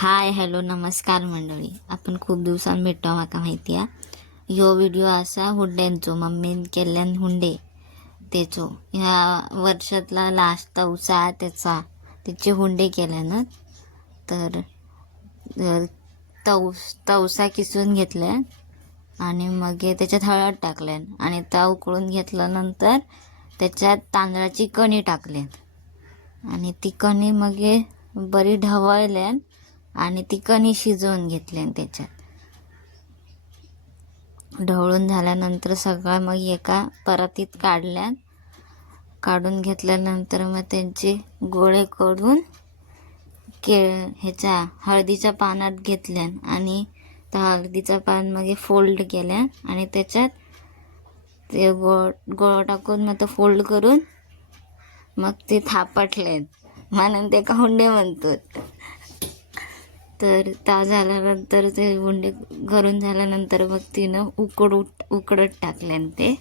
Hi hello नमस्कार मंडळी. आपण खूप दिवसांनी भेटतो. म्हाका माहिती आहे ह्यो व्हिडिओ असा हुंड्यांचो मम्मीन केल्ल्यान हुंडे तेचो ह्या वर्षातला लास्ट तवसा त्याचे हुंडे केल्यान. तर तवसा किसून घेतल्या आणि मग त्याच्यात हळद टाकल्यान आणि ता उकळून घेतल्यानंतर त्याच्यात तांदळाची कणी टाकल्यान आणि ती कणी मग बरी ढवळल्यान आणि ती कणी शिजवून घेतल्यान. त्याच्यात ढवळून झाल्यानंतर सगळं मग एका परातीत काढून घेतल्यानंतर मग त्यांचे गोळे करून ह्याच्या हळदीच्या पानात घेतल्यान आणि त्या हळदीचा पान मग फोल्ड केल्या आणि त्याच्यात ते गोळ टाकून मग ते फोल्ड करून मग ते थापटल्यान म्हणून ते हुंडे म्हणतात. तर झाल्यानंतर ते हुंडे करून झाल्यानंतर मग तिनं उकडत टाकल्यान ते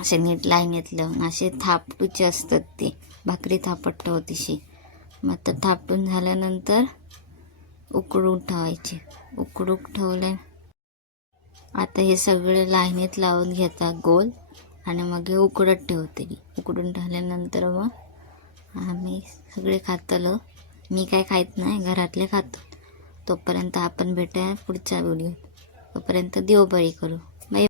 असे नीट लाईनीतलं असे थापटूचे असतात ते भाकरी थापटतो तशी. मग तर थापटून झाल्यानंतर उकडून ठेवायचे. उकडूक ठेवले. आता हे सगळे लाईनीत लावून घेतात गोल आणि मग हे उकडत ठेवते. उकडून ठेवल्यानंतर मग आम्ही सगळे खातलो. मी काय खात नाही, घरातले खातो. तोपर्यंत आपण भेटूया पुढच्या व्हिडिओत. तोपर्यंत देवबळी करू.